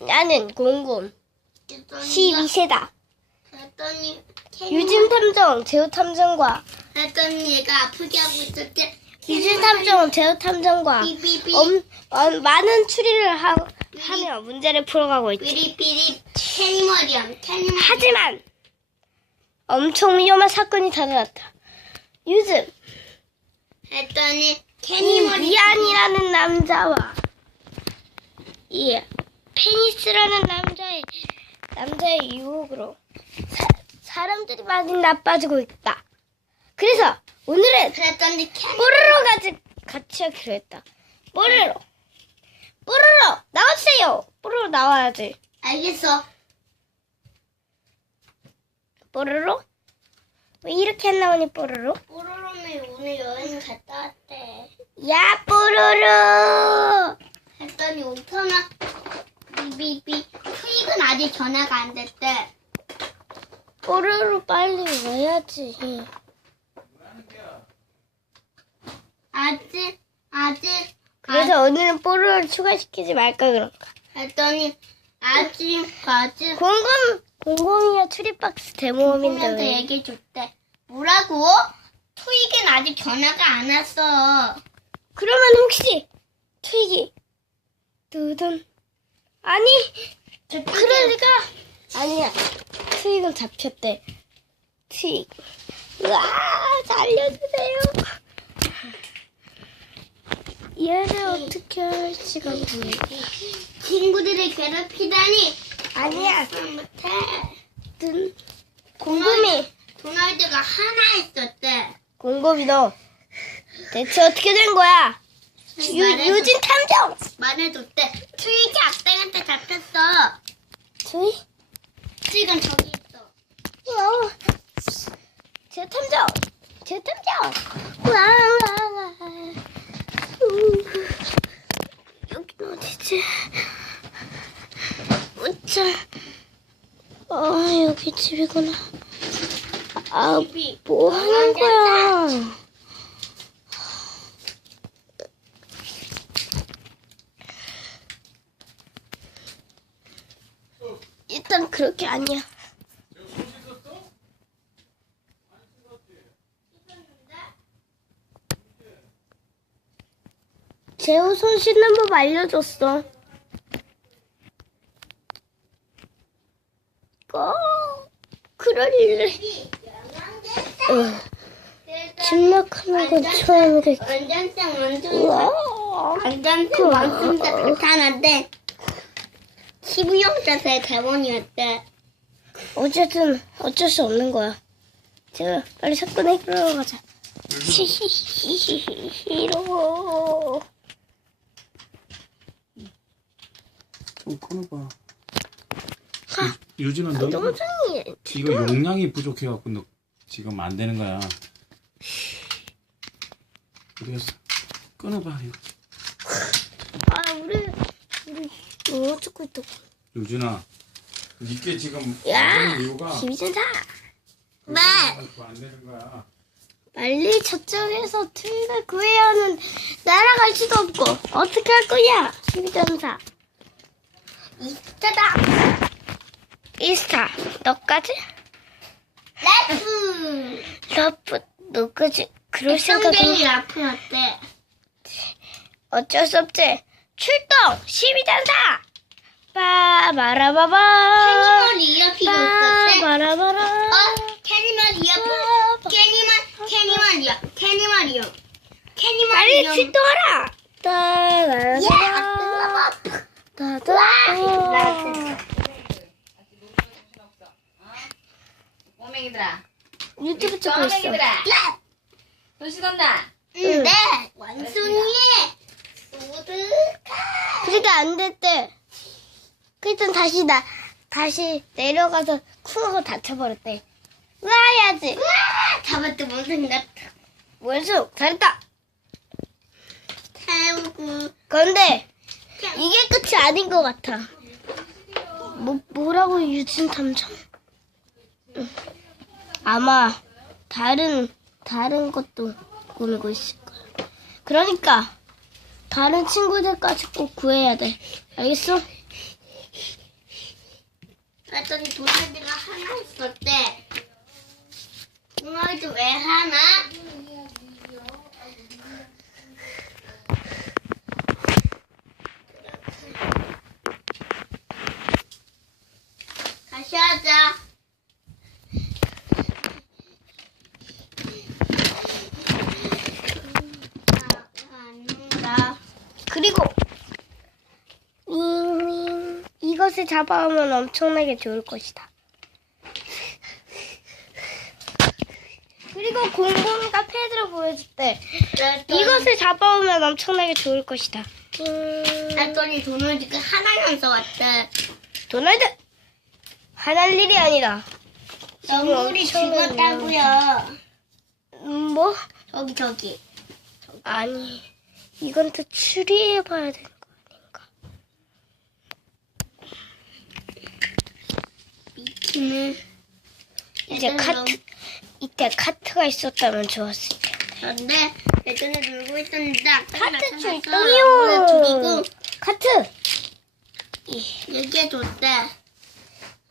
나는 공공. 했더니 12세다. 했더니 유진 탐정, 제우 탐정과. 했더니 얘가 아프게 하고 있었대. 유진 탐정, 제우 탐정과. 삐삐삐. 엄, 어, 많은 추리를 하, 하며 문제를 풀어가고 있지. 삐리삐리 캐니머리엄 캐니머리엄 하지만 엄청 위험한 사건이 다가왔다. 요즘 했더니 이 캐니머리 이안이라는 남자와 이 페니스라는 남자의 남자의 유혹으로 사, 사람들이 많이 나빠지고 있다. 그래서 오늘은 그랬더니 뽀로로 같이 같이 하기로 했다. 뽀로로, 뽀로로 나와주세요. 뽀로로 나와야지. 알겠어. 뽀로로? 왜 이렇게 안 나오니 뽀로로? 뽀로로는 오늘 여행 갔다 왔대. 야 뽀로로! 했더니 오편아 삐삐삐 수익은 아직 전화가 안 됐대. 뽀로로 빨리 와야지. 아직 아직 그래서 오늘은 뽀로로를 추가시키지 말까 그런가. 했더니 아직 아직 공공 공공이야 추리박스 대모험인데 보면서 왜? 얘기해 줬대. 뭐라고? 토익은 아직 전화가 안 왔어. 그러면 혹시 트윅이 두둔 아니 그러니까 아니야 트윅은 잡혔대. 트윅 으아 살려주세요. 얘를 어떻게 할지가 모르. 친구들을 괴롭히다니. 아니야 못해. 든 공금이 도널드가 하나 있었대. 공금이 너 대체 어떻게 된 거야? 유, 말해줘- 유진 탐정 말해줬대. 트윅이 악당한테 잡혔어. 트윅 지금 저기 있어. 어, 제 탐정, 제 탐정. 와, 와, 와. 우, 여긴 어디지? 우짜. 어, 여기 집이구나. 아. 뭐 하는 거야? 일단 그렇게 아니야. 제우 손 씻는 법 알려줬어. 어, 그럴 일을. 어, 침략하는 건 처음이겠지. 완전생 완전. 완전생 완전 나타났대. 12형자세 대본이었대. 어쨌든 어쩔 수 없는 거야. 제가 빨리 사건에 끌어 가자. 히히히히히로. 좀 꺼내봐. 유- 유진아 너 동생이 이거 용량이 부족해갖고 너 지금 안 되는 거야. 그래서 끊어봐 이거. 아 우리 우리 뭐 찍고 있다. 유진아 이게 지금 야, 안 되는 이유가. 네. 그거 안 되는 거야. 빨리 저쪽에서 트위를 구해야 하는 날아갈 수도 없고 어떻게 할 거냐? 12전사. 이따다. 이스타 너까지? 래프. 러프 너까지? 그럴 생각은 성댕이 라프였대. 어쩔 수 없지. 출동 12전사. 빠바라바바. 캐니멀 이어피가 있었대. 빠바라바라. 어? 캐니멀 이어피. 캐니멀 캐니멀이요. 캐니멀이요. 빨리 캐니멀이요. 출동하라. 예. 따라라라. 따다. 꼬맹이들아. 유튜브 찍고 있어. 꼬맹이들아. 돈 씻었나? 응. 네. 원숭이의 소드카. 그러니까 안 됐대. 그랬더니 다시 나 다시 내려가서 쿵하고 다쳐버렸대. 와야지. 와, 잡았대 원숭이 나 원수 잘했다. 태우고. 그런데 이게 끝이 아닌 것 같아. 뭐 뭐라고 유진 탐정? 응. 아마 다른 다른 것도 꾸미고 있을 거야. 그러니까 다른 친구들까지 꼭 구해야 돼. 알겠어? 그랬더니 도날드가 하나 있었대. 도날드 왜 하나? 다시 하자. 아, 안 된다. 그리고 잉, 이것을 잡아오면 엄청나게 좋을 것이다. 그리고 공공이가 패드로 보여줬대. 이것을 잡아오면 엄청나게 좋을 것이다. 음, 그랬더니 도날드가 하나면서 왔대. 도날드! 화날 일이 아니다. 너물이 엄청나게 죽었다고요. 음, 뭐? 저기 저기. 아니, 이건 또 추리해봐야 되는 거 아닌가? 미키는 이제 카트, 이때 카트가 있었다면 좋았을 텐데. 그런데 예전에 놀고 있었는데 카트! 죽이고 카트! 얘기해줬대.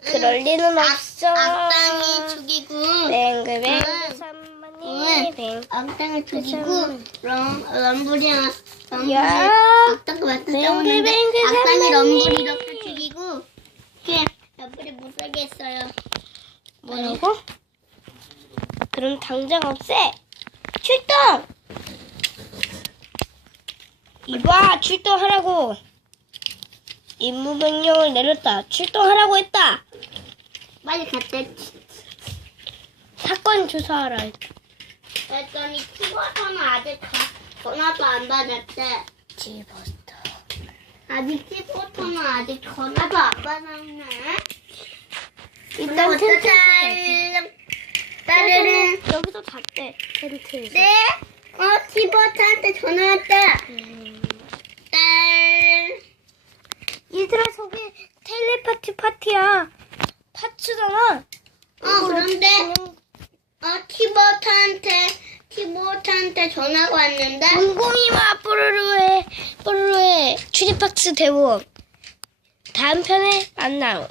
그럴 리는 없어. 악당이 죽이고 뱅글뱅글 응. 뱅. 악당을 죽이고 럼 럼블이랑 럼블이 야. 악당과 뱅글, 싸우는데 악당이. 럼블 이렇게 죽이고 그냥 럼블이 못 살게 했어요. 뭐라고? 그럼 당장 없애. 출동! 이봐, 출동하라고. 임무 명령을 내렸다. 출동하라고 했다. 빨리 갔대. 사건 조사하라. 그랬더니 티버터는 아직 가- 전화도 안 받았대. 집었다. 아직 티버터는 아직 전화도 안 받았네. 일단. 텐트에서 따르릉. 여기서 잤대. 텐트에서. 네? 어, 티버터한테 전화 왔다. 음. 딸. 얘들아, 저기 텔레파티 파티야. 파츠잖아. 어, 그런데, 어, 티버터한테, 티버터한테 전화가 왔는데, 공공이와 뽀로로의 뽀로로의 추리박스 대모험 다음 편에 만나요.